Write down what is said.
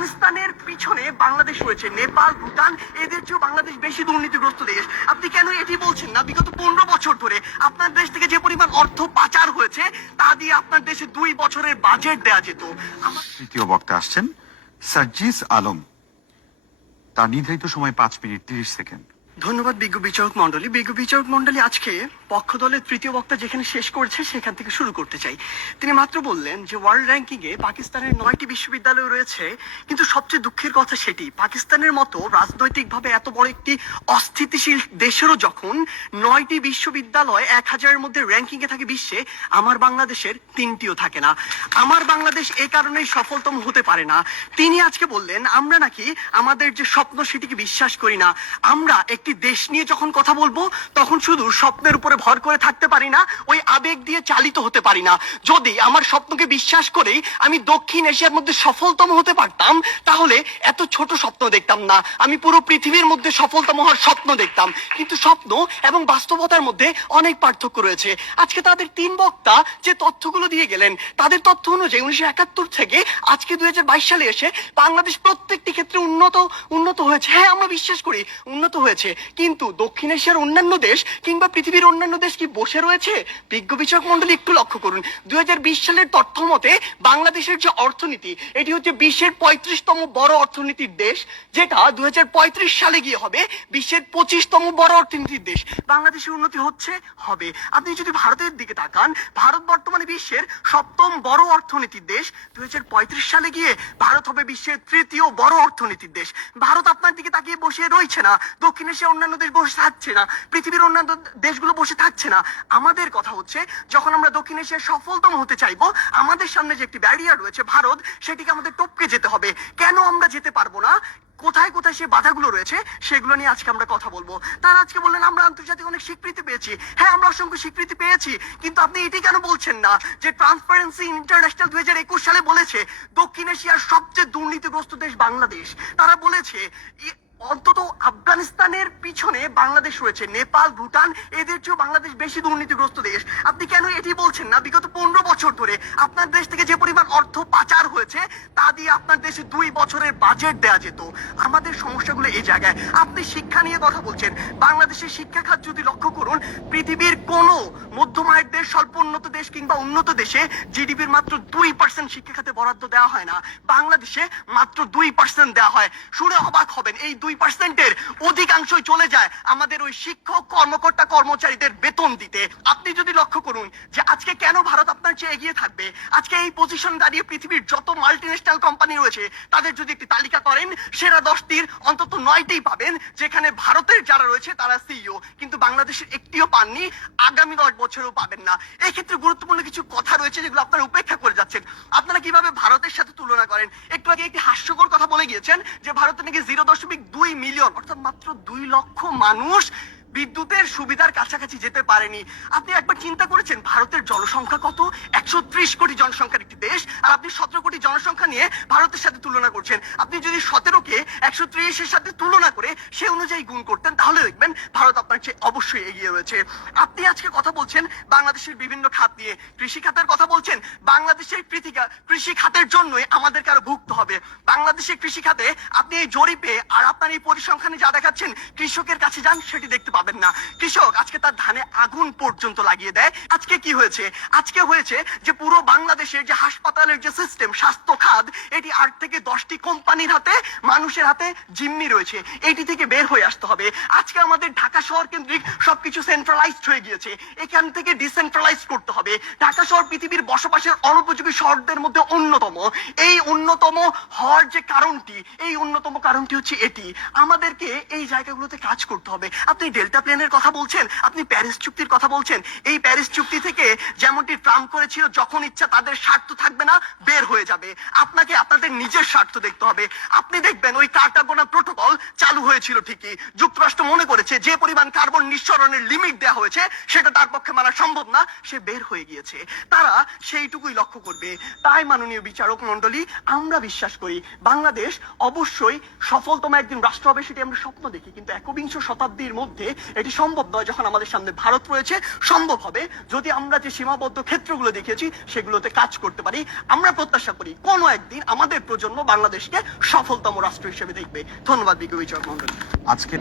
আফগানিস্তানের পিছনে বাংলাদেশ রয়েছে, নেপাল, ভুটান, এদের চেয়েও বাংলাদেশ বেশি দুর্নীতিগ্রস্ত দেশ। আপনি কেন এটি বলছেন না? বিগত 15 বছর ধরে আপনার দেশ থেকে যে পরিমাণ অর্থ পাচার হয়েছে তা দিয়ে আপনার দেশে 2 বছরের বাজেট দেয়া যেত। তৃতীয় বক্তা আসছেন সার্জিস আলম, তার নির্ধারিত সময় 5 মিনিট 30 সেকেন্ড। ধন্যবাদ বিজ্ঞ বিচারক মন্ডলী। বিজ্ঞ বিচারক মন্ডলী, আজকে পক্ষ দলের তৃতীয় বক্তা যেখানে শেষ করেছে সেখান থেকে শুরু করতে চাই। তিনি মাত্র বললেন যে ওয়ার্ল্ড র্যাঙ্কিং এ পাকিস্তানের 9টি বিশ্ববিদ্যালয় রয়েছে, কিন্তু সবচেয়ে দুঃখের কথা সেটি পাকিস্তানের মতো রাজনৈতিকভাবে এত বড় একটি অস্থিতিশীল দেশেরও যখন 9টি বিশ্ববিদ্যালয় 1000-এর মধ্যে র্যাঙ্কিং এ থাকে বিশ্বে, আমার বাংলাদেশের 3টিও থাকে না। আমার বাংলাদেশ এই কারণেই সফলতম হতে পারে না। তিনি আজকে বললেন আমরা নাকি আমাদের যে স্বপ্ন সেটিকে বিশ্বাস করি না। আমরা একটি দেশ নিয়ে যখন কথা বলবো তখন শুধু স্বপ্নের উপরে ভর করে থাকতে পারি না, ওই আবেগ দিয়ে চালিত হতে পারি না। যদি আমার স্বপ্নকে বিশ্বাস করেই আমি দক্ষিণ এশিয়ার মধ্যে সফলতম হতে পারতাম, তাহলে এত ছোট স্বপ্ন দেখতাম না, আমি পুরো পৃথিবীর মধ্যে সফলতম হওয়ার স্বপ্ন দেখতাম। কিন্তু স্বপ্ন এবং বাস্তবতার মধ্যে অনেক পার্থক্য রয়েছে। আজকে তাদের 3 বক্তা যে তথ্যগুলো দিয়ে গেলেন, তাদের তথ্য অনুযায়ী 1971 থেকে আজকে 2022 সালে এসে বাংলাদেশ প্রত্যেকটি ক্ষেত্রে উন্নত হয়েছে। হ্যাঁ, আমরা বিশ্বাস করি উন্নত হয়েছে, কিন্তু দক্ষিণ এশিয়ার অন্যান্য দেশ কিংবা পৃথিবীর অন্যান্য দেশ কি বসে রয়েছে? বিজ্ঞ বিচারক মন্ডলী একটু লক্ষ্য করুন, 2020 সালের তথ্য মতে বাংলাদেশের যে অর্থনীতি, এটি হচ্ছে বিশ্বের 35তম বড় অর্থনীতির দেশ, যেটা 2035 সালে গিয়ে হবে বিশ্বের 25তম বড় অর্থনীতির দেশ। বাংলাদেশের উন্নতি হচ্ছে, হবে। আপনি যদি ভারতের দিকে তাকান, ভারত বর্তমানে বিশ্বের 7ম বড় অর্থনীতির দেশ। 2035 সালে গিয়ে ভারত হবে বিশ্বের 3য় বড় অর্থনীতির দেশ। ভারত আপনার দিকে তাকিয়ে বসে রয়েছে না, দক্ষিণ এশিয়ার অন্যান্য দেশ বসে থাকছে না, পৃথিবীর অন্যান্য দেশগুলো বসে থাকছে না। আমাদের কথা হচ্ছে যখন আমরা দক্ষিণ এশিয়ার সফলতম হতে চাইবো, আমাদের সামনে যে একটি ব্যারিয়ার রয়েছে ভারত, সেটিকে আমাদের টপকে যেতে হবে। কেন আমরা যেতে পারবো না, কোথায় কোথায় সে বাধাগুলো রয়েছে, সেগুলো নিয়ে আজকে আমরা কথা বলবো। তারা আজকে বললেন আমরা আন্তর্জাতিক অনেক স্বীকৃতি পেয়েছি। হ্যাঁ, আমরা অসংখ্য স্বীকৃতি পেয়েছি, কিন্তু আপনি এটি কেন বলছেন না যে ট্রান্সপারেন্সি ইন্টারন্যাশনাল 2021 সালে বলেছে দক্ষিণ এশিয়ার সবচেয়ে দুর্নীতিগ্রস্ত দেশ বাংলাদেশ। তারা বলেছে অন্তত আফগানিস্তানের পিছনে বাংলাদেশ রয়েছে, নেপাল, ভুটান, এদের চেয়েও বাংলাদেশ বেশি দুর্নীতিগ্রস্ত দেশ। আপনি কেন এটি বলছেন না? বিগত 15 বছর ধরে আপনার দেশ থেকে যে পরিমাণ অর্থ পাচার হয়েছে তা দিয়ে আপনার দেশে 2 বছরের বাজেট দেয়া যেত। আমাদের সমস্যাগুলো এই জায়গায়। আপনি শিক্ষা নিয়ে কথা বলছেন, বাংলাদেশের শিক্ষা খাত যদি লক্ষ্য করুন, পৃথিবীর কোনো মধ্যম আয়ের দেশ, স্বল্প উন্নত দেশ কিংবা উন্নত দেশে জিডিপির মাত্র 2% শিক্ষা খাতে বরাদ্দ দেওয়া হয় না, বাংলাদেশে মাত্র 2% দেওয়া হয়। শুনে অবাক হবেন, এই 2%-এর অধিকাংশই চলে যায় আমাদের ওই শিক্ষক, কর্মকর্তা, কর্মচারীদের বেতন দিতে। আপনি যদি লক্ষ্য করুন যে আজকে কেন ভারত আপনার চেয়ে এগিয়ে থাকবে, আজকে এই পজিশন দাঁড়িয়ে পৃথিবীর যত মাল্টিন্যাশনাল কোম্পানি রয়েছে তাদের যদি একটি তালিকা করেন, সেরা 10টির অন্তত 9টিই পাবেন যেখানে ভারতের যারা রয়েছে তারা সিইও, কিন্তু বাংলাদেশের একটিও পাননি, আগামী 10 বছরেও পাবেন না। এই ক্ষেত্রে গুরুত্বপূর্ণ কিছু কথা রয়েছে যেগুলো আপনারা উপেক্ষা করে যাচ্ছেন। আপনারা কিভাবে ভারতের সাথে তুলনা করেন? একটু আগে একটি হাস্যকর কথা বলে গিয়েছেন যে ভারতে নাকি 0.2 মিলিয়ন, অর্থাৎ মাত্র 2 লক্ষ মানুষ বিদ্যুতের সুবিধার কাছাকাছি যেতে পারেনি। আপনি একবার চিন্তা করেছেন ভারতের জনসংখ্যা কত? 130 কোটি জনসংখ্যার একটি দেশ, আর আপনি 17 কোটি জনসংখ্যা নিয়ে ভারতের সাথে তুলনা করছেন। আপনি যদি 17কে 130-এর সাথে তুলনা করে সে অনুযায়ী গুণ করতেন, তাহলে দেখবেন ভারত আপনার চেয়ে অবশ্যই এগিয়ে রয়েছে। আপনি আজকে কথা বলছেন বাংলাদেশের বিভিন্ন খাত নিয়ে, কৃষি খাতের কথা বলছেন। বাংলাদেশের কৃষি খাতের জন্যই আমাদেরকে আরো ভুগতে হবে। বাংলাদেশের কৃষি খাতে আপনি এই জরিপে আর আপনার এই পরিসংখ্যানে যা দেখাচ্ছেন, কৃষকের কাছে যান সেটি দেখতে পাবেন না। কৃষক আজকে তার ধানে আগুন পর্যন্ত লাগিয়ে দেয়। আজকে কি হয়েছে? আজকে হয়েছে যে পুরো বাংলাদেশের যে হাসপাতালের যে সিস্টেম, স্বাস্থ্য খাত, এটি 8 থেকে 10টি কোম্পানির হাতে, মানুষের হাতে জিম্মি রয়েছে। এটি থেকে বের হয়ে আসতে হবে। আজকে আমাদের ঢাকা শহর কেন্দ্রিক সবকিছু সেন্ট্রালাইজড হয়ে গিয়েছে, এখান থেকে ডিসেন্ট্রালাইজ করতে হবে। ঢাকা শহর পৃথিবীর বসবাসের অনুপযোগী শহরদের মধ্যে অন্যতম। এই অন্যতম হওয়ার যে কারণটি, এই অন্যতম কারণটি হচ্ছে এটি। আমাদেরকে এই জায়গাগুলোতে কাজ করতে হবে। আপনি ডেল্টা প্লেনের কথা বলছেন, আপনি প্যারিস চুক্তির কথা বলছেন। এই প্যারিস চুক্তি থেকে যেমনটি ট্রাম্প করেছিল, যখন ইচ্ছা তাদের স্বার্থ থাকবে না, বের হয়ে যাবে। আপনাকে আপনাদের নিজের স্বার্থ দেখতে হবে। আপনি দেখবেন ওই কার্টাগোনা প্রোটোকল চালু হয়েছিল ঠিকই, যুক্তরাষ্ট্র মনে করেছে যে পরিমাণ কার্বন নিঃসরণের লিমিট দেওয়া হয়েছে সেটা তার পক্ষে মানা সম্ভব না, সে বের হয়ে গিয়েছে। তারা সেইটুকুই লক্ষ্য করবে। তাই মাননীয় বিচারক মন্ডলী, আমরা বিশ্বাস করি বাংলাদেশ অবশ্যই সফলতম একদিন রাষ্ট্র হবে, সেটি আমরা স্বপ্ন দেখি, কিন্তু 21 শতাব্দীর মধ্যে এটি সম্ভব নয় যখন আমাদের সামনে ভারত রয়েছে। সম্ভব হবে যদি আমরা যে সীমাবদ্ধ ক্ষেত্রগুলো দেখিয়েছি সেগুলোতে কাজ করতে পারি। আমরা প্রত্যাশা করি কোনো একদিন আমাদের প্রজন্ম বাংলাদেশকে সফলতম রাষ্ট্র হিসেবে দেখবে। ধন্যবাদ বিজ্ঞ বিচারক মন্ডলী। আজকে